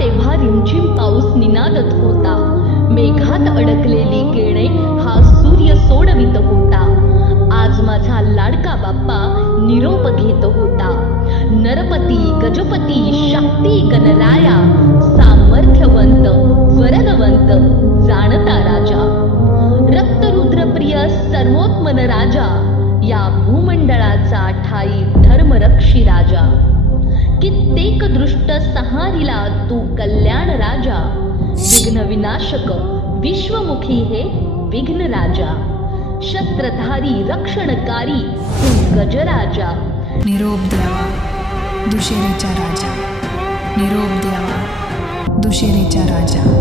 तेव्हा रिंचिम पाऊस निनादत होता. मेघात अडकलेली केणे हा सूर्य सोडवित होता. आज माझा लाडका बाप्पा निरोप घेत होता. नरपती गजपती शक्ती गणराया सामर्थ्यवंत वरदवंत जाणता राजा. रक्तरुद्रप्रिय सर्वोत्मन राजा या भूमंडळाचा ठाई कित्येक दृष्ट सहारिला तू कल्याण राजा. विघ्न विनाशक विश्वमुखी हे विघ्न राजा. शत्रधारी रक्षणकारी तू गजराजा निरोप द्यावा दुशेरीचा राजा. निरोप द्यावा दुशेरीचा राजा.